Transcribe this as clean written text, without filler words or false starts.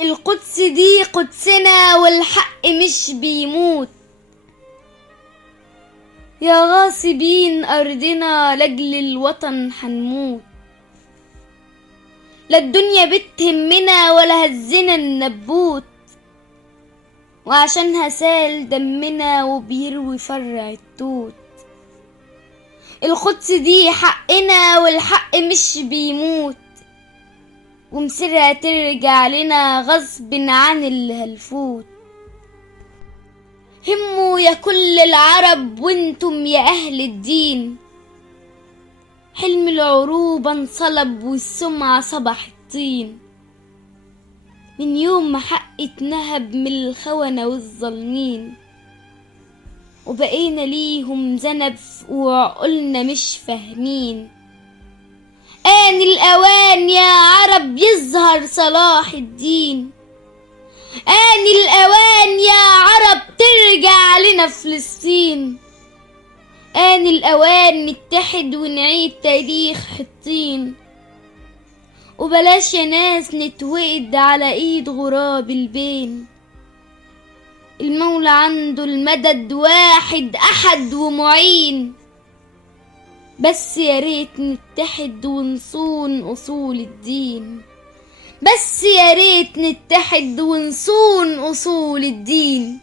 القدس دي قدسنا والحق مش بيموت. يا غاصبين أرضنا لأجل الوطن حنموت. لا الدنيا بتهمنا ولا هزنا النبوت، وعشانها سال دمنا وبيروي فرع التوت. القدس دي حقنا والحق مش بيموت، ومصيرها ترجع لنا غصب عن الهلفوت. هموا يا كل العرب وانتم يا أهل الدين، حلم العروبة انصلب والسمعة صبح الطين. من يوم ما حق اتنهب من الخونة والظالمين، وبقينا ليهم ذنب وعقولنا مش فاهمين. آن الأوان يا عرب يظهر صلاح الدين، آن الأوان يا عرب ترجع لنا فلسطين. آن الأوان نتحد ونعيد تاريخ حطين، وبلاش يا ناس نتوئد على ايد غراب البين. المولى عنده المدد واحد أحد ومعين، بس يا ريت نتحد ونصون أصول الدين. بس يا ريت نتحد ونصون أصول الدين.